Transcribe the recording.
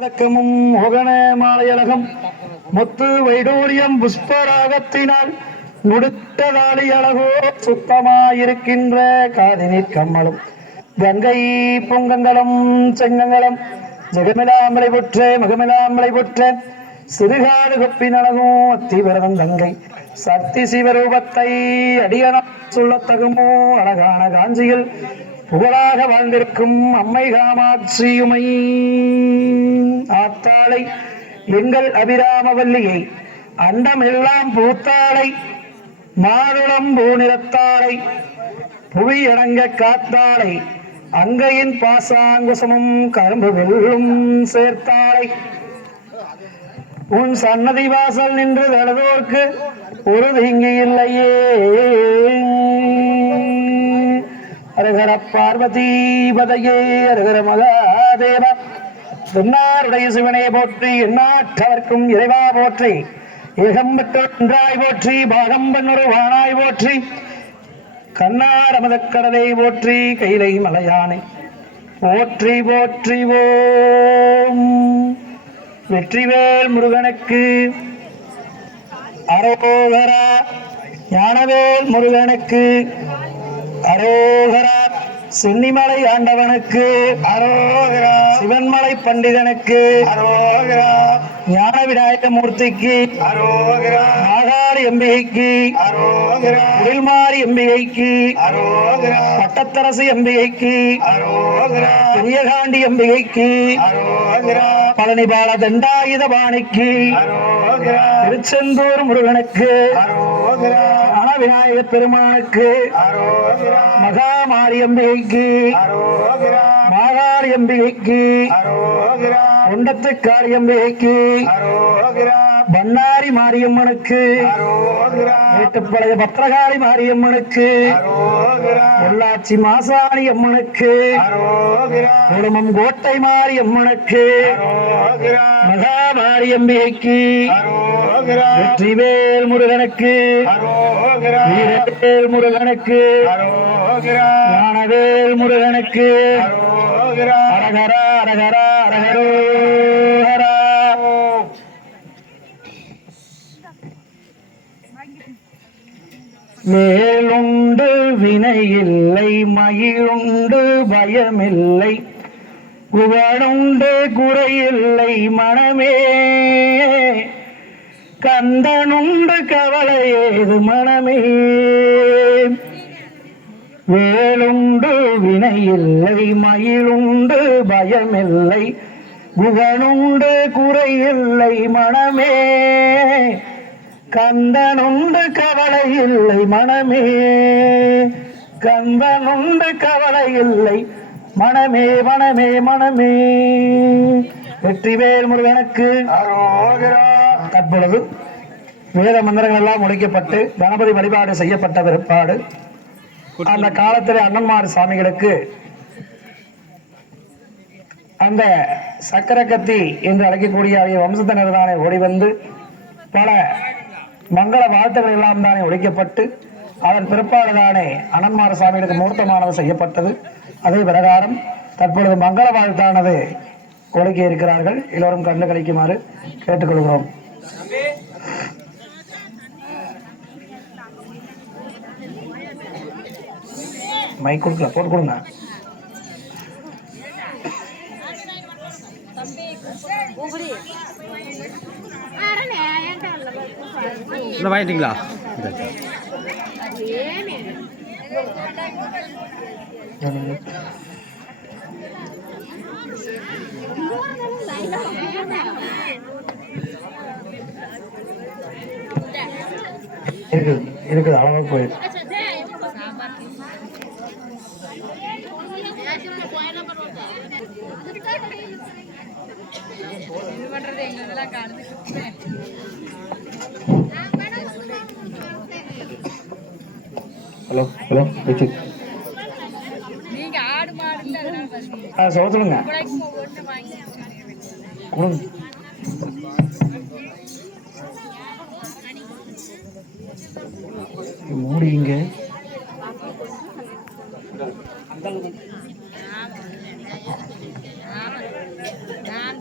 அதக்கமும் மோகன மாலையழகம் முத்து வைடூரியம் புஷ்பராகத்தினால் நுடுத்ததாளி அழகோ சுத்தமாயிருக்கின்ற காதினிற் கம்மலும் கங்கை பொங்கங்களும் செங்கங்களும் ஜெகமிலாமலை புற்ற மகமிலாமலை புற்ற சிறுகாடு கொப்பின் அழகும் அத்திவிரதம் கங்கை சக்தி சிவரூபத்தை அடியன சொல்லத்தகுமோ அழகான காஞ்சியில் புகழாக வாழ்ந்திருக்கும் அம்மை காமாட்சியுமை ஆத்தாளை எங்கள் அபிராமவல்லியை அண்டம் எல்லாம் பூத்தாளை மாதுளம் பூநிறத்தாளை புவி அடங்க காத்தாளை அங்கையின் பாசாங்குசமும் கரும்பு வெல்லும் சேர்த்தாளை உன் சன்னதி வாசல் நின்று தழுதோர்க்கு ஒரு தீங்கு இல்லையே. அரகர பார்வதி பதையே அரகர மகாதேவ தென்னாருடைய சிவனை போற்றி எந்நாட்டவர்க்கும் இறைவா போற்றி ஏகம்பெற்றொன்றாய் போற்றி பாகம்பன்னொரு வானாய் போற்றி கண்ணாரமதக்கடலை போற்றி கைலை மலையானை போற்றி போற்றி ஓம் வெற்றிவேல் முருகனுக்கு அரோகரா. ஞானவேல் முருகனுக்கு அரோகரா. சென்னிமலை ஆண்டவனுக்கு அரோகரா. சிவன்மலை பண்டிதனுக்கு அரோகரா. ஞான விநாயக மூர்த்திக்கு அரோகரா. நாகாரி அம்பிகைக்கு அரோகரா. குடில்மாரி அம்பிகைக்கு அரோகரா. பட்டத்தரசி அம்பிகைக்கு அரோகரா. பெரியகாண்டி அம்பிகைக்கு அரோகரா. பழனி பால தண்டாயுத பாணிக்கு அரோகரா. திருச்செந்தூர் முருகனுக்கு அரோகரா. விநாயக பெருமானுக்கு அரோகரா. மகா மாரியம்பிகைக்கு அரோகரா. மாகாரி அம்பிகைக்கு அரோகரா. கொண்டத்து காரியம்பிகைக்கு அரோகரா. பன்னாரி மாரியம்மனுக்கு அரோகரா. மேட்டுப்பாளைய பத்திரகாளி மாரியம்மனுக்கு அரோகரா. பொள்ளாச்சி மாசாணி அம்மனுக்கு அரோகரா. குடும்பம் கோட்டை மாரியம்மனுக்கு அரோகரா. மகா மாரியம்பிகைக்கு அரோகரா. வெற்றிவேல் முருகனுக்கு அரோகரா. வீரவேல் முருகனுக்கு அரோகரா. ஞானவேல் முருகனுக்கு அரோகரா. அரகரா அரகரா அரகரோஹரா. மேலுண்டு வினையில்லை மகிழுண்டு பயமில்லை குவனுண்டு குறையில்லை மனமே கந்தனுண்டு கவலை ஏது மனமே. வேலுண்டு வினையில்லை மயிலுண்டு பயமில்லை குகனுண்டு குறையில்லை மனமே கந்தனுண்டு கவலை இல்லை மனமே. கந்தனுண்டு கவலை இல்லை மனமே மனமே மனமே. வெற்றிவேல் முருகனுக்கு அரோகரா. தற்பொழுது வேத மந்திரங்கள் எல்லாம் முடிக்கப்பட்டு கணபதி வழிபாடு செய்யப்பட்ட பிற்பாடு அந்த காலத்தில் அண்ணன்மார் சாமிகளுக்கு அந்த சக்கரக்கத்தி என்று அழைக்கக்கூடிய வம்சத்தினர் தானே ஓடி வந்து பல மங்கள வாழ்த்துக்கள் எல்லாம் தானே ஒழிக்கப்பட்டு அதன் பிற்பாடு தானே அண்ணன்மார் சாமிகளுக்கு முகூர்த்தமானது செய்யப்பட்டது. அதே பிரகாரம் தற்பொழுது மங்கள வாழ்த்தானது ஒழுக்கி இருக்கிறார்கள். எல்லோரும் கண்டு கழிக்குமாறு கேட்டுக்கொள்கிறோம். மைக் கொடுக்கல, போட்டு கொடுங்க. வாங்கிட்டீங்களா? இருக்குது அளவு போயிருக்கு. ஹலோ ஹலோ சொல்லுங்க மூடிங்க. நான்